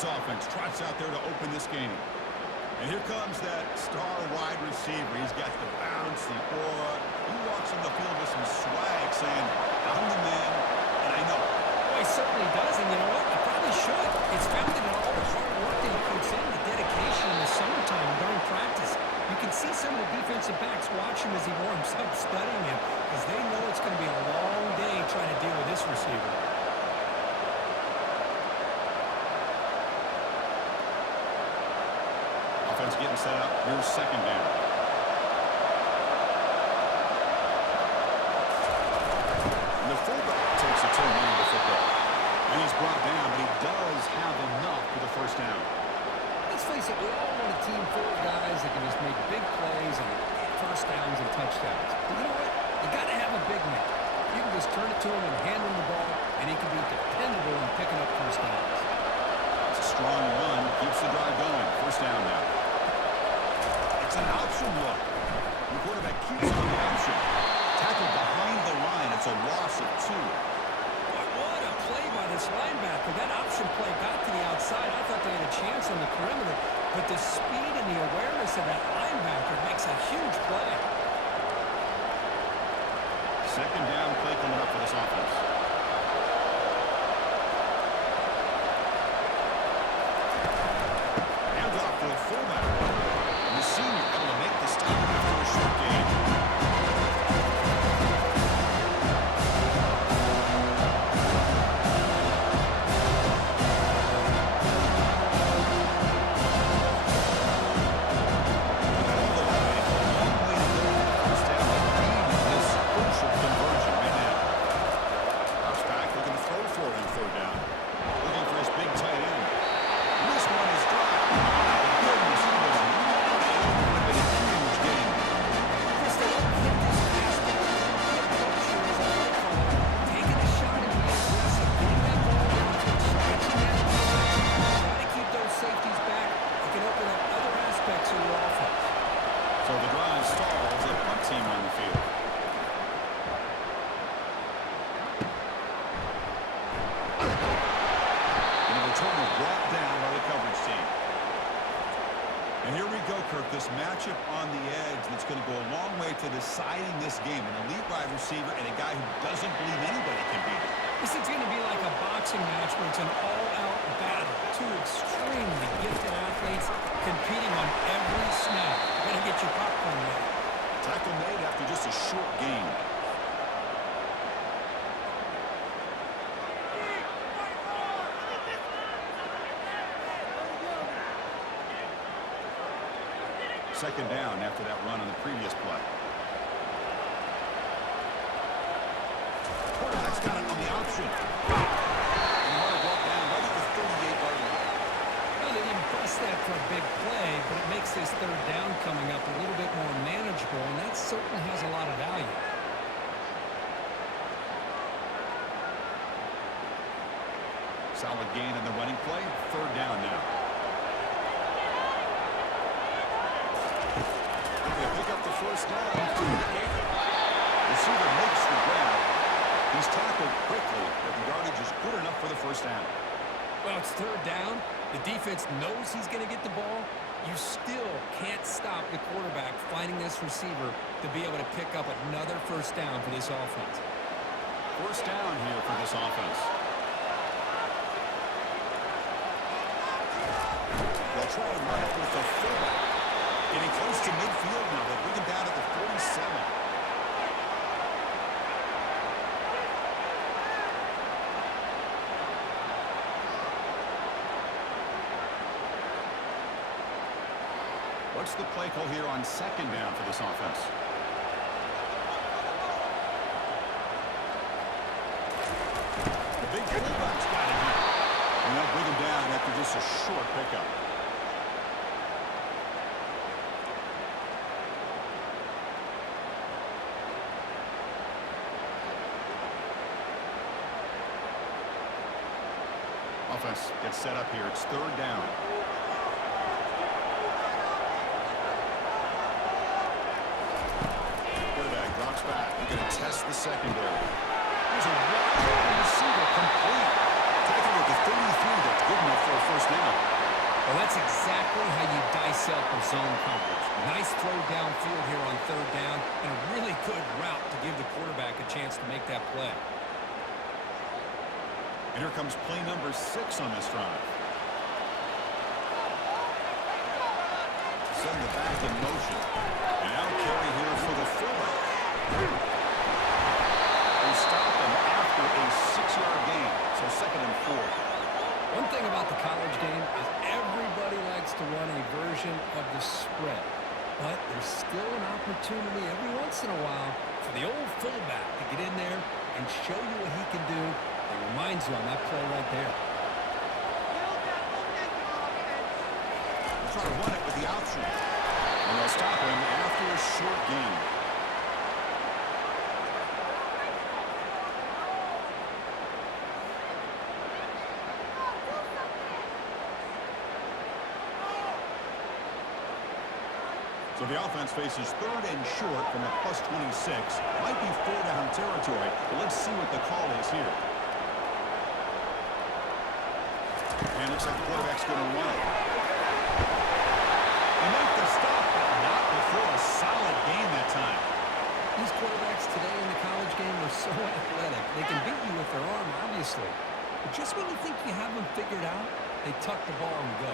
This offense trots out there to open this game. And here comes that star wide receiver. He's got the bounce, the aura. He walks on the field with some swag saying, I'm the man, and I know it. Well, he certainly does, and you know what? He probably should. It's founded in all the hard work that he puts in, the dedication in the summertime during practice. You can see some of the defensive backs watch him as he warms up, studying him, because they know it's going to be a long day trying to deal with this receiver. Offense getting set up. Here's second down. And the fullback takes a turn running the football. And he's brought down, but he does have enough for the first down. Let's face it, we all want a team full of guys that can just make big plays and get first downs and touchdowns. But you know what? You got to have a big man. You can just turn it to him and hand him the ball, and he can be dependable in picking up first downs. It's a strong run. Keeps the drive going. First down now. It's an option look. The quarterback keeps on the option. Tackled behind the line. It's a loss of 2. Boy, what a play by this linebacker. That option play got to the outside. I thought they had a chance on the perimeter, but the speed and the awareness of that linebacker makes a huge play. Second down play coming up for this offense. Hands off to the fullback. And the senior able to make the stop after a short gain. So the drive stalls, a punt team on the field. And the return is brought down by the coverage team. And here we go, Kirk. This matchup on the edge that's going to go a long way to deciding this game. An elite wide receiver and a guy who doesn't believe anybody can beat him. This is going to be like a boxing match where it's an all-out battle. Two extremely gifted athletes competing on every snap. You're going to get your popcorn ready. Tackle made after just a short gain. Second down after that run on the previous play. Quarterback's got it on the option. And what a brought down right at the 38-yard line. Well, they didn't bust that for a big play, but it makes this third down coming up a little bit more manageable, and that certainly has a lot of value. Solid gain on the running play. Third down now. They pick up the first down. Receiver makes the grab. He's tackled quickly, but the yardage is good enough for the first down. Well, it's third down. The defense knows he's going to get the ball. You still can't stop the quarterback finding this receiver to be able to pick up another first down for this offense. First down here for this offense. They'll try and run it with the fullback. Getting close to midfield now. They'll bring him down at the 47. What's the play call here on second down for this offense? The big fullback's got it here. And they'll bring him down after just a short pickup. Offense gets set up here. It's third down. Quarterback drops back. He's going to test the secondary. There's a wide open receiver complete. Taking the the 33 that's good enough for a first down. Well, that's exactly how you dice up a zone coverage. Nice throw downfield here on third down, and a really good route to give the quarterback a chance to make that play. And here comes play number 6 on this drive. Send the back in motion. And now carry here for the fullback. They stop him after a 6-yard gain, so 2nd and 4. One thing about the college game is everybody likes to run a version of the spread. But there's still an opportunity every once in a while for the old fullback to get in there and show you what he can do. It reminds you on that play right there. They'll try to run it with the option. And they'll stop him after a short gain. So the offense faces 3rd and short from the +26. Might be 4-down territory, but let's see what the call is here. And looks like the quarterback's going to run. He makes the stop, but not before a solid gain that time. These quarterbacks today in the college game are so athletic. They can beat you with their arm, obviously. But just when you think you have them figured out, they tuck the ball and go.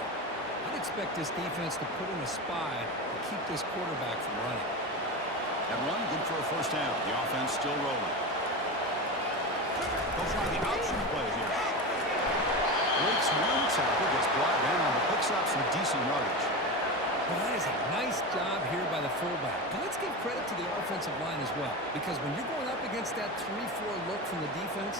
I'd expect this defense to put in a spy to keep this quarterback from running. That run, good for a first down. The offense still rolling. They'll try the option play here. Breaks one tackle, gets brought down, but picks up some decent yardage. Well, that is a nice job here by the fullback. But let's give credit to the offensive line as well. Because when you're going up against that 3-4 look from the defense,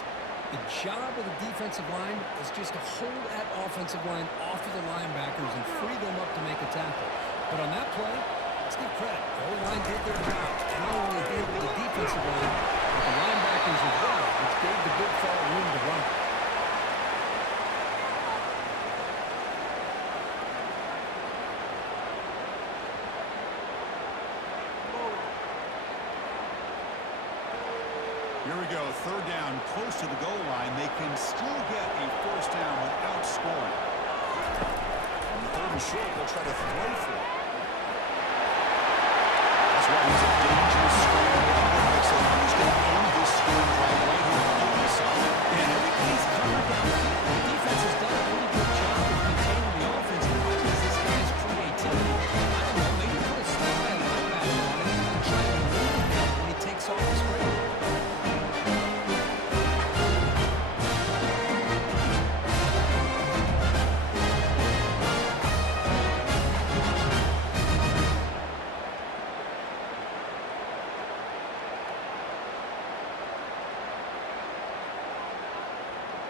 the job of the defensive line is just to hold that offensive line off of the linebackers and free them up to make a tackle. But on that play, let's give credit. The O-line did their job. And not only did the defensive line, but the linebackers as well, which gave the big fella room to run. Here we go, 3rd down, close to the goal line. They can still get a first down without scoring. On the 3rd and short, they'll try to throw for it. That's why he's a dangerous scramble. So he's going to end this scoring drive right here on this side. And everybody's covered downfield. The defense has done a pretty good job of containing the offense. The problem is this guy's creativity. I don't know, maybe put a slide linebacker on him and try to move him when he takes off the screen.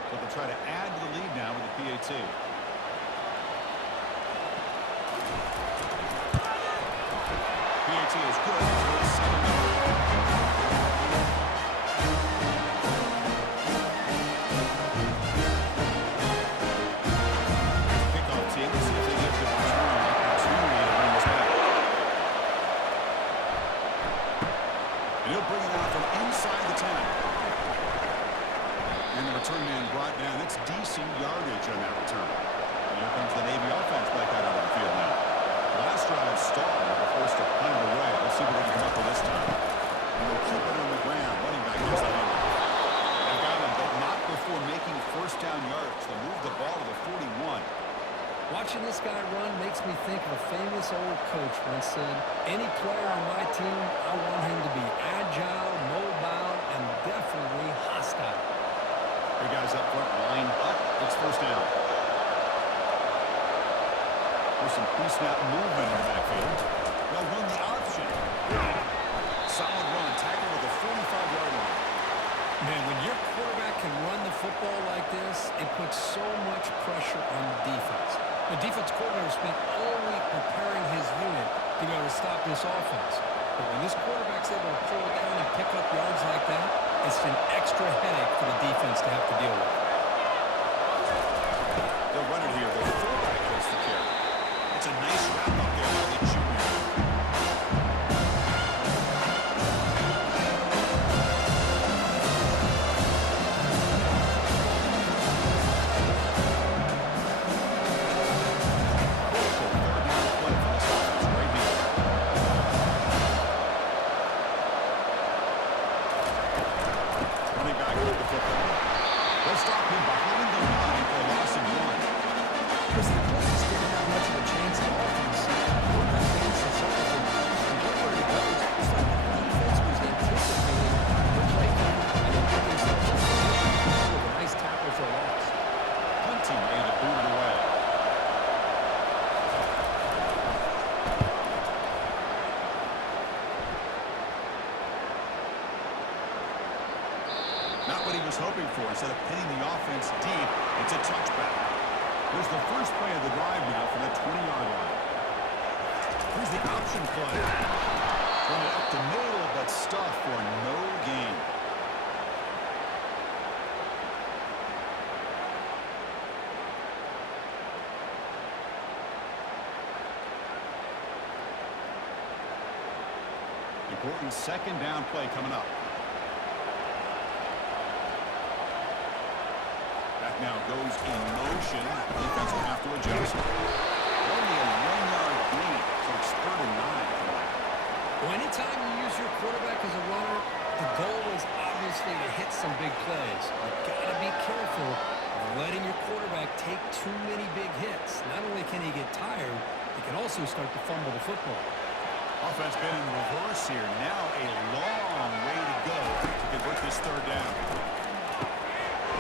But they'll try to add to the lead now with the PAT. PAT is good. It's 7-0. Kickoff team. Let's see if they get the return opportunity to bring this back. And he'll bring it out from inside the 10. And the return man brought down. That's decent yardage on that return. And here comes the Navy offense back out on the field now. Last drive stalled. They were forced to punt it away. Let's see what they can come up with this time. And they'll keep it on the ground. Running back gets the handoff. They got him, but not before making first down yards. They move the ball to the 41. Watching this guy run makes me think of a famous old coach once said, any player on my team, I want him to be agile, mobile, and definitely hostile. The guys up front lined up. It's first down. There's some pre-snap movement in the backfield. They'll run the option. Solid run. Tackle at the 45-yard line. Man, when your quarterback can run the football like this, it puts so much pressure on the defense. The defense coordinator spent all week preparing his unit to be able to stop this offense. But when this quarterback's able to pull it down and pick up yards like that, it's an extra headache for the defense to have to deal with. They'll run it here. The fullback gets the carry. It's a nice wrap up there by the junior. hold the football. They'll stop him behind the line for a loss of 1. Because the Colts didn't have much of a chance at offense. Quarterback fans decided to nowhere to go. It's like the defense was anticipating the play count and then put themselves in position with a nice tackle for a loss. Hunting made it booted away. Not what he was hoping for. Instead of pinning the offense deep, it's a touchback. Here's the first play of the drive now from the 20-yard line. Here's the option play. Run it up the middle, but stuffed for no gain. Important second down play coming up. Back now goes in motion. Defense will have to adjust. Only a 1-yard gain, so it's 3rd and 9. Well, anytime you use your quarterback as a runner, the goal is obviously to hit some big plays. You've got to be careful of letting your quarterback take too many big hits. Not only can he get tired, he can also start to fumble the football. Offense been in reverse here. Now a long way to go to convert this 3rd down.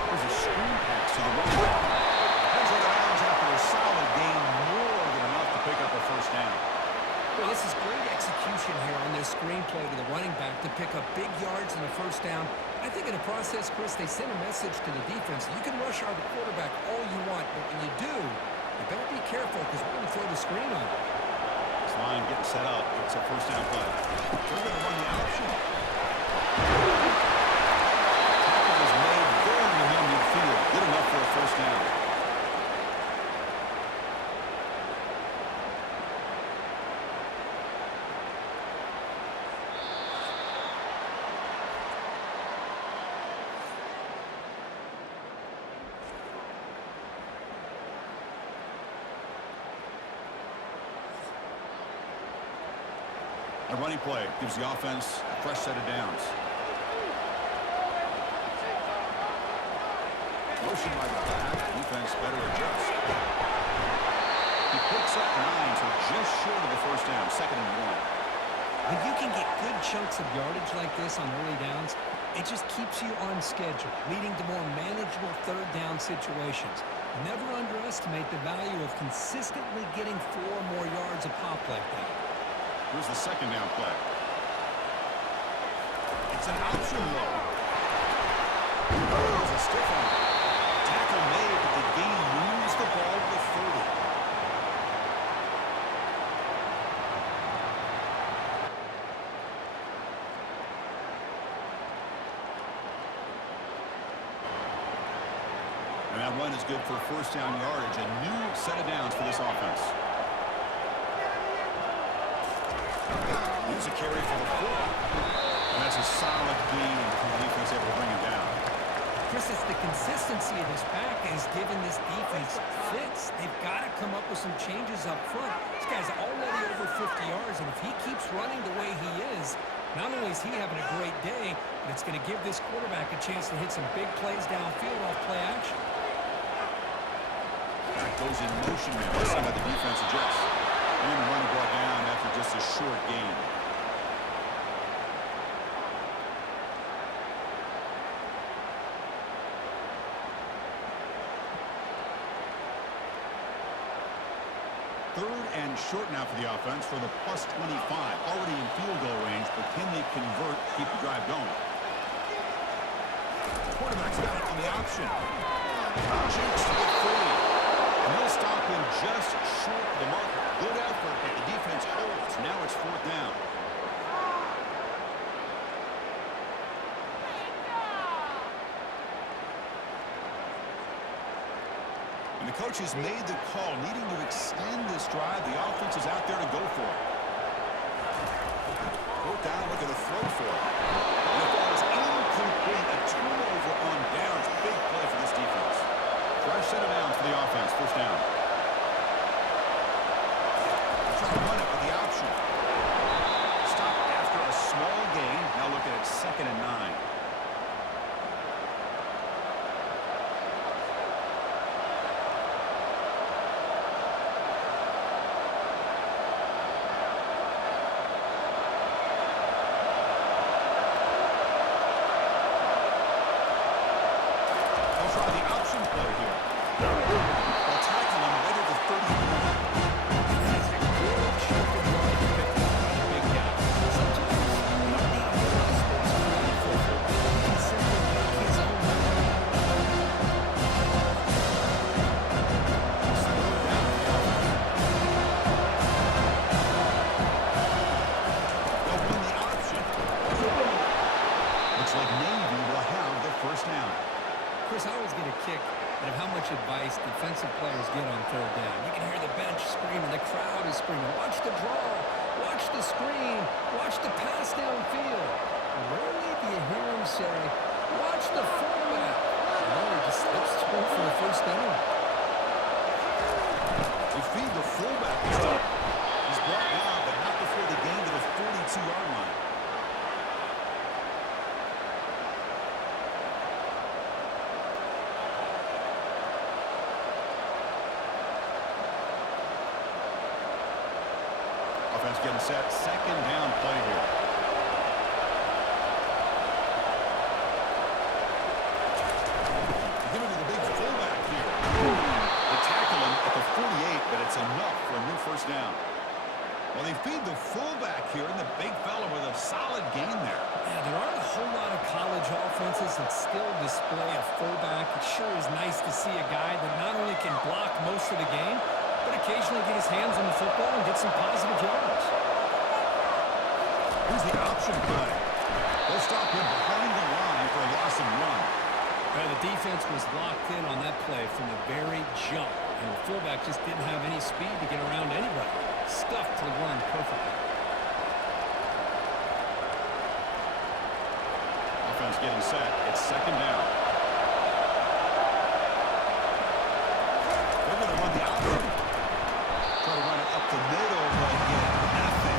There's a screen pass to the running back. Heads out of bounds after a solid gain, more than enough to pick up a 1st down. Well, this is great execution here on this screen play to the running back to pick up big yards and a 1st down. I think in the process, Chris, they send a message to the defense. You can rush our quarterback all you want, but when you do, you better be careful because we're going to throw the screen on him. This line getting set up. It's a 1st down play. They're going to run the option. Tackle was made very near midfield. Good enough for a 1st down. A running play gives the offense a fresh set of downs. Motion by the back. Defense better adjust. He picks up 9, so just short of the 1st down. 2nd and 1. When you can get good chunks of yardage like this on early downs, it just keeps you on schedule, leading to more manageable 3rd down situations. Never underestimate the value of consistently getting 4 more yards a pop like that. Here's the 2nd down play. It's an option low. There's a stiff arm. Tackle made, but the gain moves the ball to the 30. And that run is good for 1st down yardage. A new set of downs for this offense. Here's a carry for the 4. And that's a solid gain for the defense able to bring him down. Chris, it's the consistency of his back that has given this defense fits. They've got to come up with some changes up front. This guy's already over 50 yards, and if he keeps running the way he is, not only is he having a great day, but it's going to give this quarterback a chance to hit some big plays downfield off play action. That goes in motion now. Let's see how the defense adjusts. And the running brought down after just a short gain. Third and short now for the offense for the +25. Already in field goal range, but can they convert, keep the drive going? Quarterback's got it on the option. Jukes to get free. And they'll stop him just short of the marker. Good effort, but the defense holds. Now it's 4th down. And the coach has made the call, needing to extend this drive. The offense is out there to go for it. 4th down, look at the throw for it. And the ball is incomplete. A turnover on downs. Big play for this defense. Fresh set of downs for the offense. 1st down. Trying to run it with the option. Stop after a small gain. Now look at it, 2nd and 9. kick out of how much advice defensive players get on third down. You can hear the bench screaming. The crowd is screaming. Watch the draw. Watch the screen. Watch the pass downfield. Rarely do you hear him say, watch the fullback. No, he just slips through for the first down. They feed the fullback this time. He's brought down, but not before they gain to the 42-yard line. Offense getting set. Second down play here. Give it to the big fullback here. They tackle him at the 48, but it's enough for a new first down. Well, they feed the fullback here, and the big fella with a solid gain there. Yeah, there aren't a whole lot of college offenses that still display a fullback. It sure is nice to see a guy that not only can block most of the game, but occasionally get his hands on the football and get some positive yards. Here's the option play. They'll stop him behind the line for a loss of 1. The defense was locked in on that play from the very jump, and the fullback just didn't have any speed to get around anybody. Stuffed the run perfectly. Offense getting set. It's second down. They're going to run the option. Try to run it up the middle, but get nothing.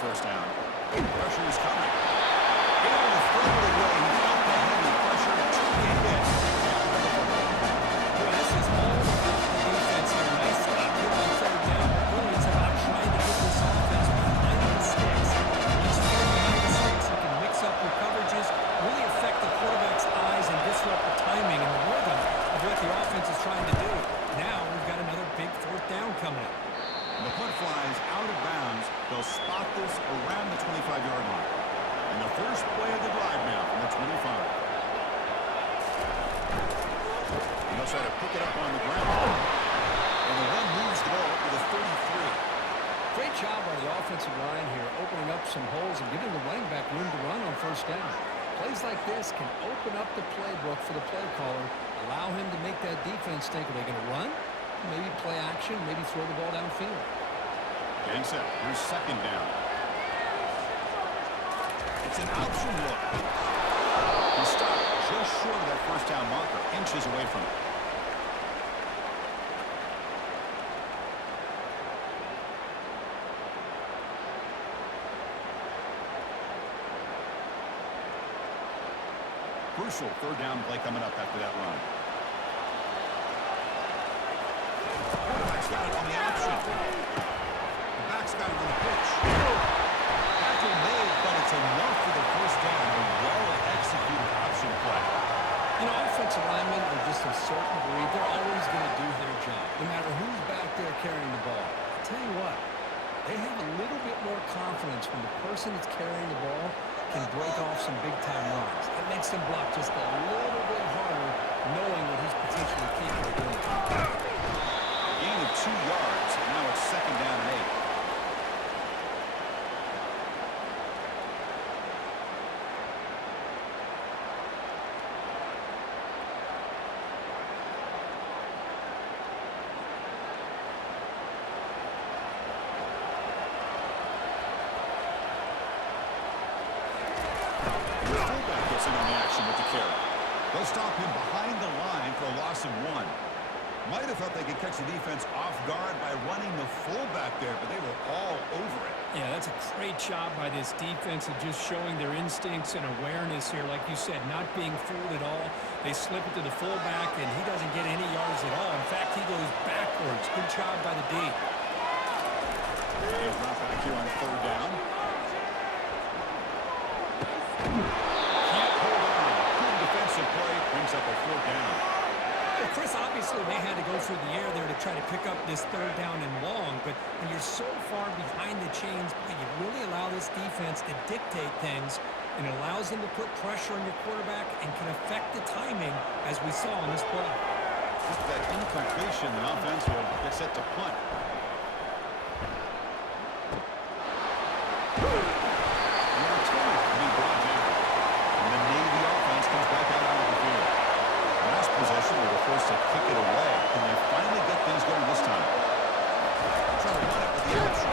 First down. Pressure is coming. Able to throw it away. He felt the heavy pressure and took a hit. Boy, this is all about the defense here. Nice stop here on third down. Really, it's about trying to get this offense behind the sticks. Once you get behind the sticks, you can mix up your coverages, really affect the quarterback's eyes, and disrupt the timing and the rhythm of what the offense is trying to do. Now we've got another big fourth down coming up. The punt flies out of bounds. They'll spot this around the 25-yard line. And the first play of the drive now from the 25. And they'll try to pick it up on the ground. And the run moves the ball up to the 33. Great job by the offensive line here, opening up some holes and giving the running back room to run on first down. Plays like this can open up the playbook for the play caller, allow him to make that defense think, are they going to run? Maybe play action, maybe throw the ball downfield. Getting set. Here's second down. It's an option look. He stopped just short of that first down marker, inches away from it. Crucial third down play coming up after that run. Quarterback's got it on the option. The back's got it on the pitch. Tackle made, but it's enough for the first down. A well-executed option play. You know, offensive linemen are just a certain breed. They're always going to do their job, no matter who's back there carrying the ball. I'll tell you what, they have a little bit more confidence when the person that's carrying the ball can break off some big-time runs. That makes them block just a little bit harder, knowing what he's potentially capable of doing. Gain of 2 yards. Now it's second down and 8. The fullback gets in on the action with the carry. They'll stop him behind the line for a loss of 1. Might have thought they could catch the defense off guard by running the fullback there, but they were all over it. Yeah, that's a great job by this defense of just showing their instincts and awareness here. Like you said, not being fooled at all. They slip it to the fullback, and he doesn't get any yards at all. In fact, he goes backwards. Good job by the D. They'll drop back here on third down. Can't hold on. Good defensive play. Brings up a fourth down. Well, Chris, obviously they had to go through the air there to try to pick up this third down and long, but when you're so far behind the chains, boy, you really allow this defense to dictate things, and it allows them to put pressure on your quarterback and can affect the timing, as we saw on this play. After that incompletion, the offense will get set to punt. Possession, they were forced to kick it away. Can they finally get things going this time? Trying to run it with the option.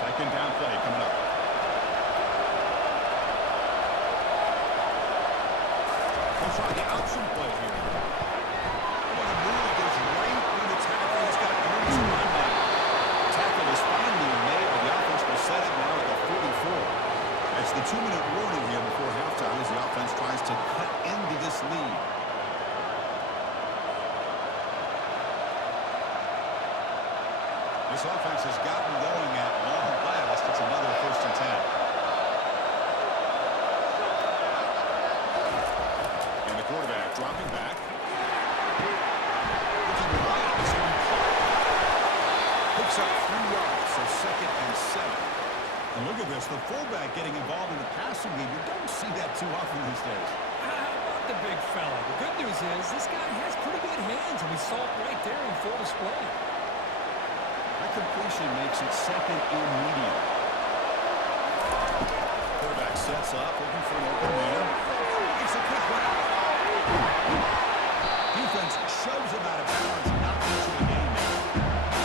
Second down play coming up. They'll try the option play here. Set it now at the 44. That's the 2-minute warning here before halftime as the offense tries to cut into this lead. This offense has gotten going at long last. It's another 1st and 10. And the quarterback dropping back. Looking right. Picks up 3 yards, so 2nd and 7. And look at this, the fullback getting involved in the passing game. You don't see that too often these days. How about the big fella? The good news is this guy has pretty good hands, and we saw it right there in full display. That completion makes it 2nd and medium. Quarterback sets up, looking for an open man. It's a quick route. Defense shoves him out of bounds and not into the game.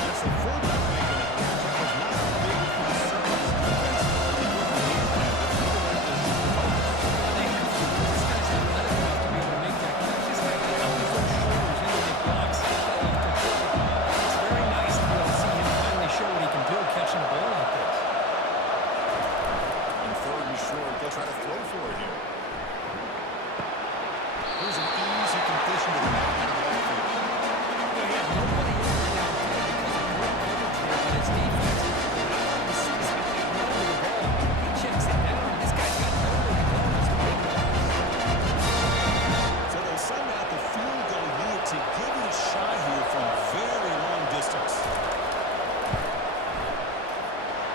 That's the fullback making it. That was not big for the service defense. They were the game plan, but people like to shoot focus. They have to, because this guy's athletic enough to be able to make that catch. This guy can help his own shoulders into the blocks. It's very nice to be able to see him finally show what he can do catching a ball like this. And 3rd and short, they'll try to throw for it here. Here's an easy completion to the back out of the backfield. They had nobody in there now because of great coverage there on his defense. This is how they run to the ball. He checks it down. This guy's got nowhere to go. It's a big loss. So they'll send out the field goal unit to give it a shot here from very long distance.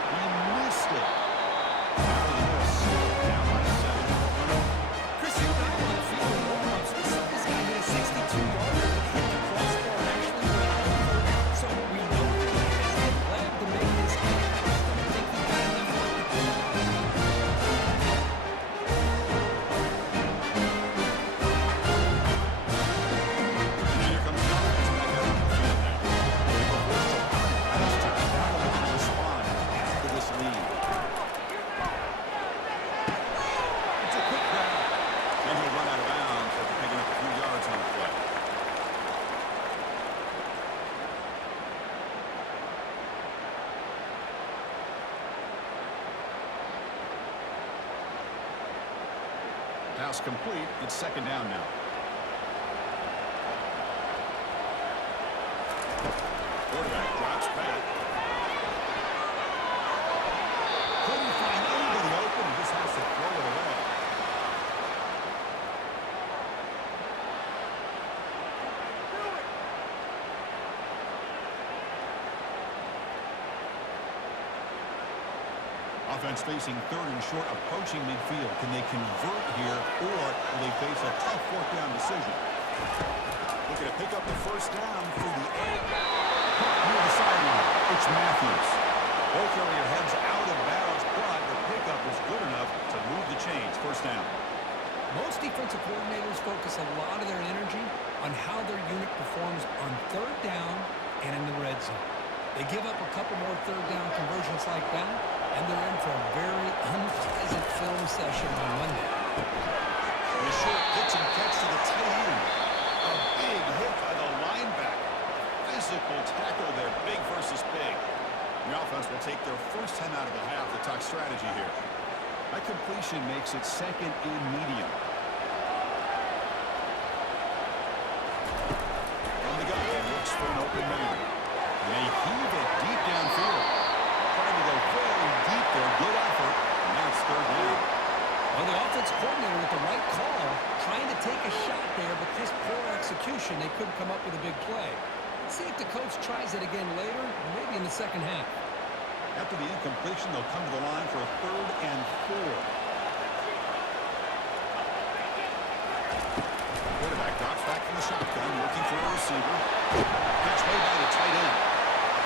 He missed it. After the miss, down by 7. Chris, you and I were on the field in warm-ups. We saw this guy hit a 62-yarder that hit the crossbar and actually went over. So we know that he has the leg to make this catch. I just don't think he got enough on it. And here comes the offense back out on the field now. They were forced to punt it last time. Now they're looking to respond after this lead. It's a quick grab. And he'll run out of bounds after picking up a few yards on the play. Pass complete. It's 2nd down now. Quarterback drops back. Couldn't find anybody open. He just has to throw it away. Offense facing 3rd and short, approaching midfield. Can they convert here, or will they face a tough 4th down decision? Looking to pick up the 1st down for the egg. Near the sideline, it's Matthews. Both earlier heads out of bounds, but the pickup is good enough to move the chains. 1st down. Most defensive coordinators focus a lot of their energy on how their unit performs on 3rd down and in the red zone. They give up a couple more 3rd down conversions like that, and they're in for a very unpleasant film session on Monday. And a short pitch and catch to the tight end. A big hit by the linebacker. Physical tackle there, big versus big. The offense will take their first 10 out of the half to talk strategy here. That completion makes it 2nd and medium. open man. And they heave it deep downfield. Trying to go very deep there. Good effort. And that's third down. Well, the offense coordinator with the right call, trying to take a shot there, but just poor execution. They couldn't come up with a big play. Let's see if the coach tries it again later, or maybe in the second half. After the incompletion, they'll come to the line for a 3rd and 4. Quarterback drops back from the shotgun, looking for a receiver. Catch made by the tight end.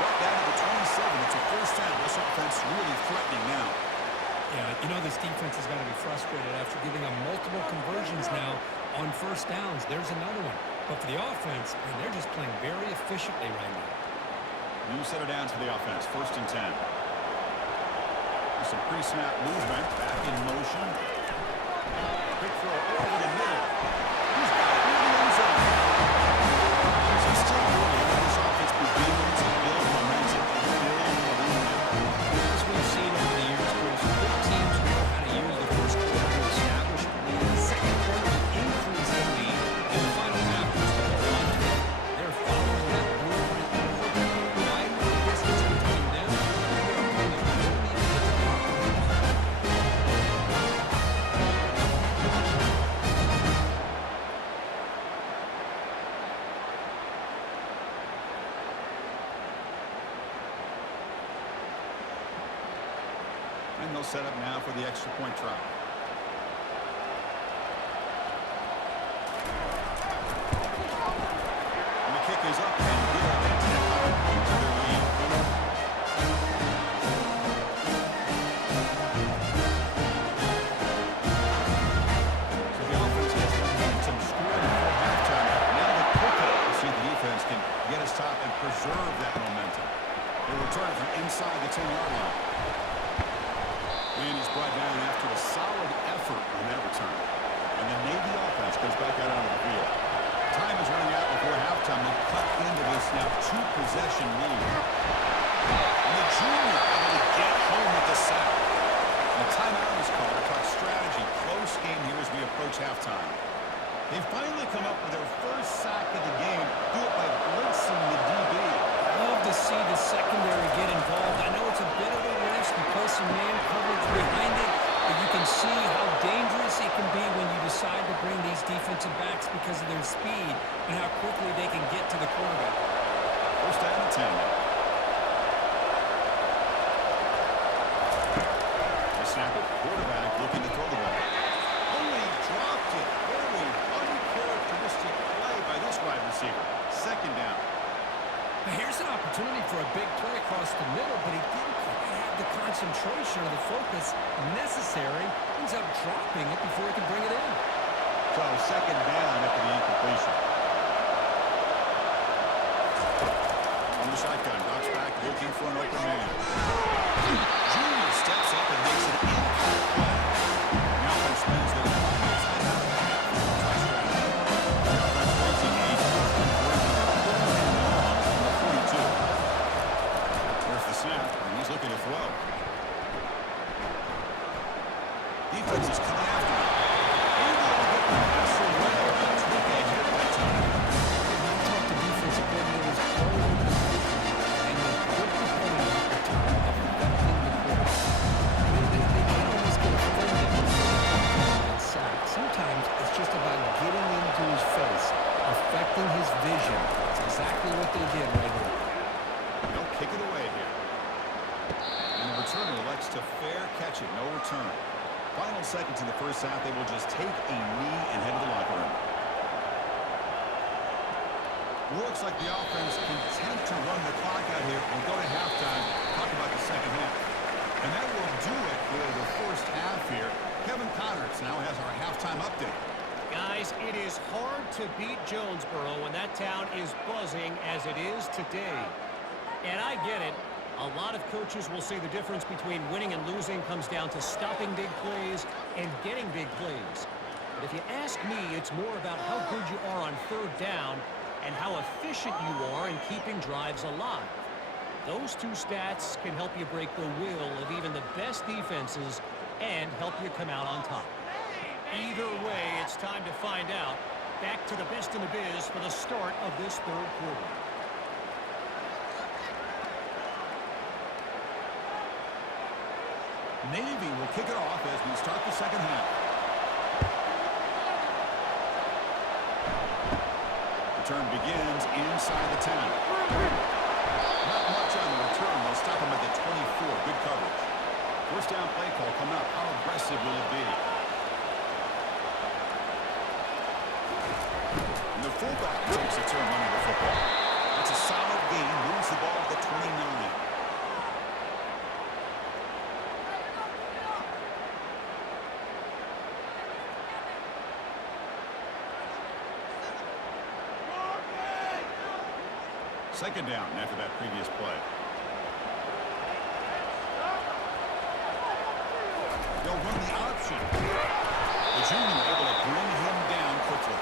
Brought down to the 27. It's a first down. This offense really threatening now. Yeah, you know this defense has got to be frustrated after giving them multiple conversions now on first downs. There's another one. But for the offense, man, they're just playing very efficiently right now. New set of downs for the offense. 1st and 10. Some pre-snap movement. Back in motion. Quick throw over the middle. He's got it near the end zone. So still early in this offense beginning to build momentum. As we've seen over the years, Bruce, good teams know how to use the first quarter to establish a lead. The second quarter to increase the lead. And the final half is to hold on to it. They're following that blueprint perfectly. Widening the distance between them and their opponent. They don't even get to the locker room. And they'll set up now for the extra point try. And the kick is up and good. That's the points of their lead. So the offense gets momentum scored before halftime. Now the pickup to see if the defense can get a stop and preserve that momentum. They return from inside the 10-yard line. And he's brought down after a solid effort on that return. And the Navy offense goes back out onto the field. Time is running out before halftime. They cut into this now 2-possession lead. And the junior able to get home with the sack. And the timeout is called. I talk strategy. Close game here as we approach halftime. They finally come up with their first sack of the game. Do it by blitzing the DB. Love to see the secondary get involved. I know it's a bit of a risk. You play some man coverage behind it, but you can see how dangerous it can be when you decide to bring these defensive backs because of their speed and how quickly they can get to the quarterback. First down and 10. They snap it. Quarterback looking to throw the ball. Only dropped it. Very uncharacteristic play by this wide receiver. Second down. Now here's an opportunity for a big play across the middle, but he didn't quite have the concentration or the focus necessary. Ends up dropping it before he can bring it in. So second down after the incompletion. On the shotgun, drops back looking for an open man. Junior steps up and makes an impact play. Now from spins their final timeout. Try strategy. The offense facing a there's the snap, and he's looking to throw. Defense is coming after him. Able to get the pass away. Took a hit that time. I talked to defensive coordinators all over the country, and they put the play on the top of affecting the quarterback. They can't always get offended when they sack. Sometimes it's just about getting into his face, affecting his vision. It's exactly what they did right here. They'll kick it away here. And the returner elects to fair catch it. No return. Final seconds in the first half. They will just take a knee and head to the locker room. Looks like the offense content to run the clock out here and go to halftime. Talk about the second half. And that will do it for the first half here. Kevin Connors now has our halftime update. Guys, it is hard to beat Jonesboro when that town is buzzing as it is today. And I get it. A lot of coaches will say the difference between winning and losing comes down to stopping big plays and getting big plays. But if you ask me, it's more about how good you are on third down and how efficient you are in keeping drives alive. Those two stats can help you break the will of even the best defenses and help you come out on top. Either way, it's time to find out. Back to the best in the biz for the start of this third quarter. Navy will kick it off as we start the second half. The turn begins inside the 10. Not much on the return. They'll stop him at the 24. Good coverage. First down play call coming up. How aggressive will it be? And the fullback takes a turn running the football. That's a solid gain. Moves the ball to the 29. Second down after that previous play. They'll run the option. The junior able to bring him down quickly.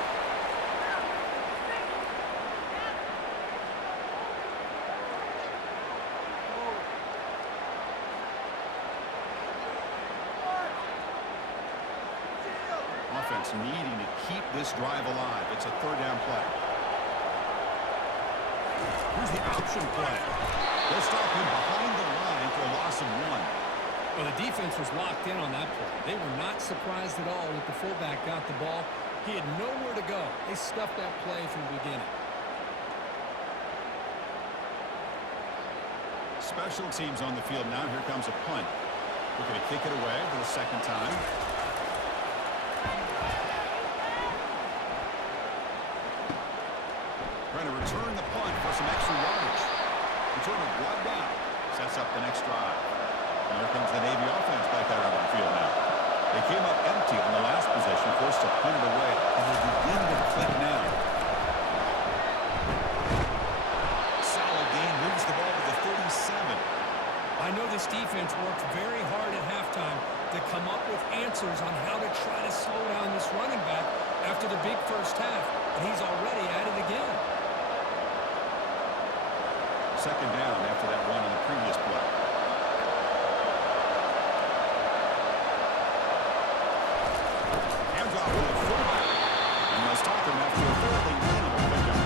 Offense needing to keep this drive alive. It's a third down play. Here's the option play. They'll stop him behind the line for a loss of 1. Well, the defense was locked in on that play. They were not surprised at all when the fullback got the ball. He had nowhere to go. They stuffed that play from the beginning. Special teams on the field now. Here comes a punt. We're going to kick it away for the second time. Trying to return the punt for some extra yardage. Return it right down. Sets up the next drive. And here comes the Navy offense back out on the field now. They came up empty on the last possession, forced to punt it away. And they begin to click now. Solid gain, moves the ball to the 37. I know this defense worked very hard at halftime to come up with answers on how to try to slow down this running back after the big first half. And he's already at it again. Second down after that run on the previous play. Hands off to the fullback. And they'll stop him after a fairly minimal pickup.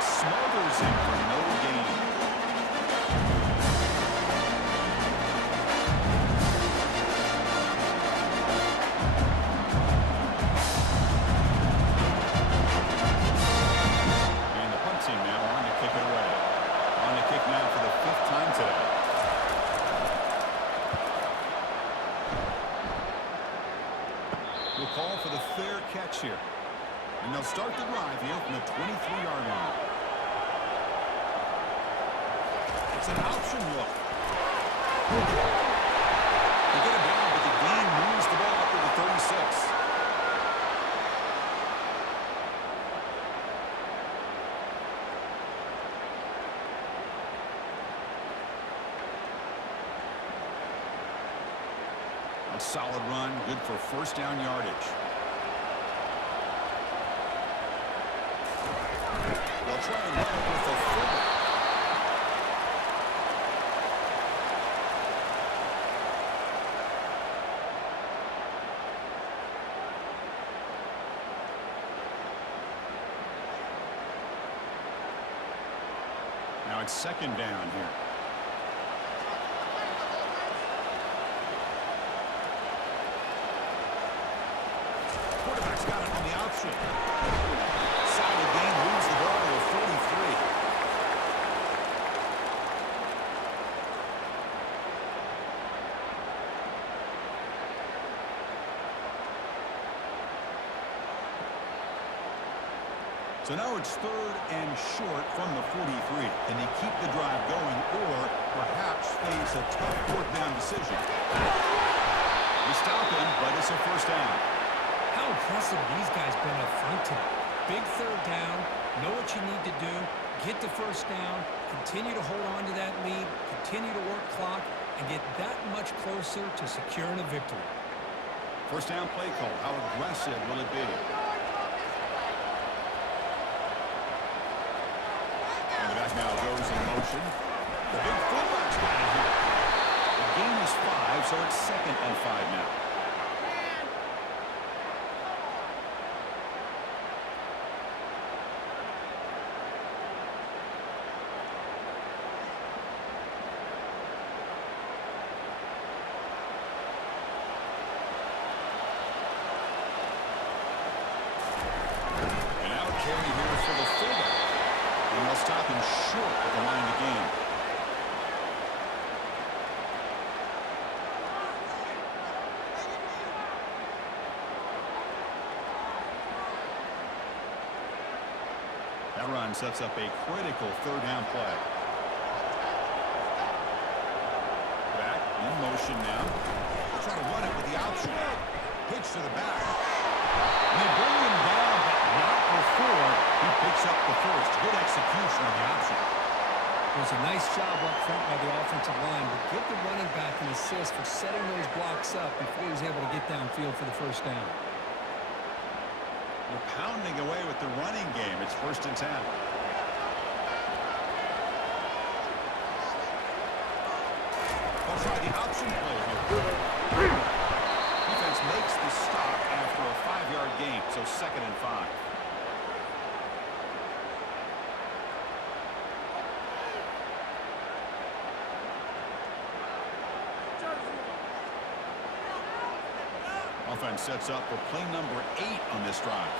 Smothers him for no gain. And the punt team now on to kick it away. On to kick now for the 5th time today. We'll call for the fair catch here. And they'll start the drive here from the 23-yard line. It's an option look. They get it down, but the gain moves the ball up to the 36. A solid run, good for first down yardage. They'll try and run it with the fullback. Now it's second down here. Quarterback's got it on the option. Solid gain, moves the ball to the 43. So now it's third and short from the 43. Can they keep the drive going or perhaps face a tough fourth down decision? They stop him, but it's a first down. How impressive these guys been up front today. Big third down, know what you need to do, get the first down, continue to hold on to that lead, continue to work clock, and get that much closer to securing a victory. First down play call. How aggressive will it be? And motion. The big fullback's got it here. The game is 5, so it's 2nd and 5 now. Carry here for the fullback. And they'll stop him short at the line of the game. That run sets up a critical 3rd down play. Back in motion now. Trying to run it with the option. Pitch to the back. And they bring him down, but not before he picks up the first. Good execution on the option. It was a nice job up front by the offensive line, but give the running back an assist for setting those blocks up before he was able to get downfield for the first down. We're pounding away with the running game. It's 1st and 10. They'll try the option play here. Defense makes the stop after a 5-yard gain, so 2nd and 5. Offense sets up for play number 8 on this drive.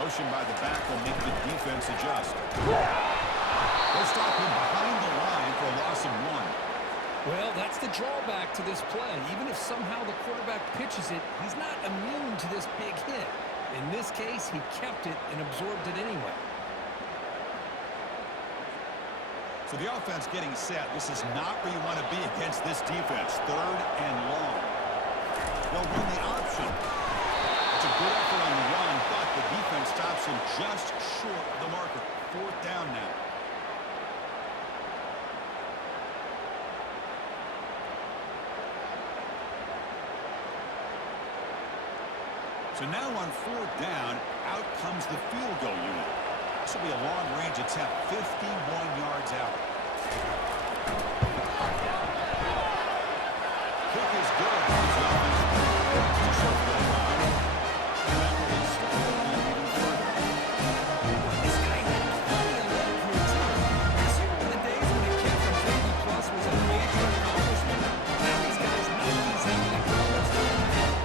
Motion by the back will make the defense adjust. They'll stop him behind the line for a loss of 1. Well, that's the drawback to this play. Even if somehow the quarterback pitches it, he's not immune to this big hit. In this case, he kept it and absorbed it anyway. So the offense getting set. This is not where you want to be against this defense. 3rd and long. They'll run the option. It's a good effort on the run, but the defense stops him just short of the marker. 4th down now. So now on 4th down, out comes the field goal unit. This will be a long-range attempt, 51 yards out. Kick is good. This guy had plenty of leg here, too. This is one of the days when a kick from 50 plus was a major accomplishment. Now these guys knock these out like almost automatic.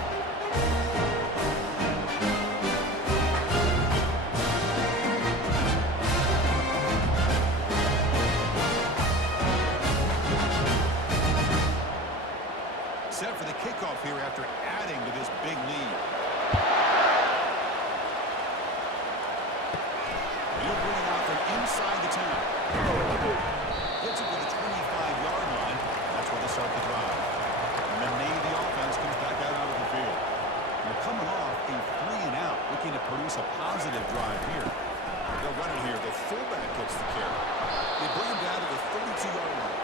Set for the kickoff here after adding to this big lead. He'll bring it out from inside the 10. Gets it to the 25-yard line. That's where they start the drive. And then the offense comes back out onto the field. They're coming off a 3 and out, looking to produce a positive drive here. They'll run it here. The fullback gets the carry. They bring him down to the 32-yard line.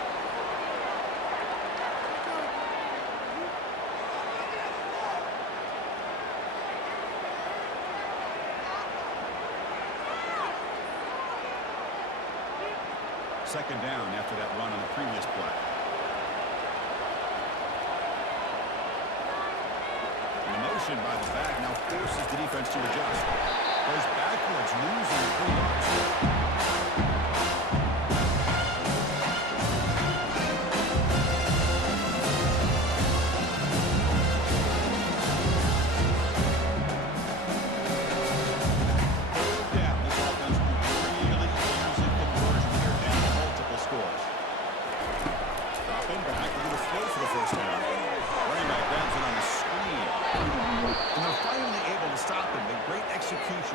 Second down after that run on the previous play. And the motion by the back now forces the defense to adjust. Goes backwards, losing 3 yards.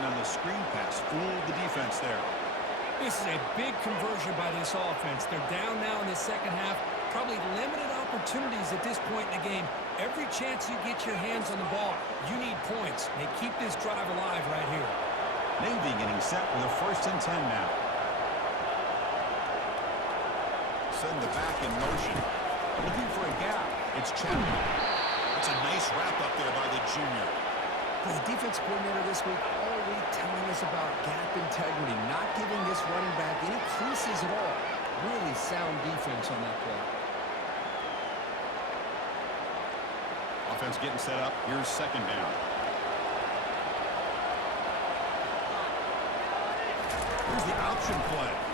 On the screen pass, fooled the defense there. This is a big conversion by this offense. They're down now in the second half. Probably limited opportunities at this point in the game. Every chance you get your hands on the ball, you need points. They keep this drive alive right here. Navy getting set with a 1st and 10 now. Send the back in motion. Looking for a gap. It's Chapman. It's a nice wrap up there by the junior. The defense coordinator this week really telling us about gap integrity, not giving this running back any creases at all. Really sound defense on that play. Offense getting set up. Here's second down. Here's the option play.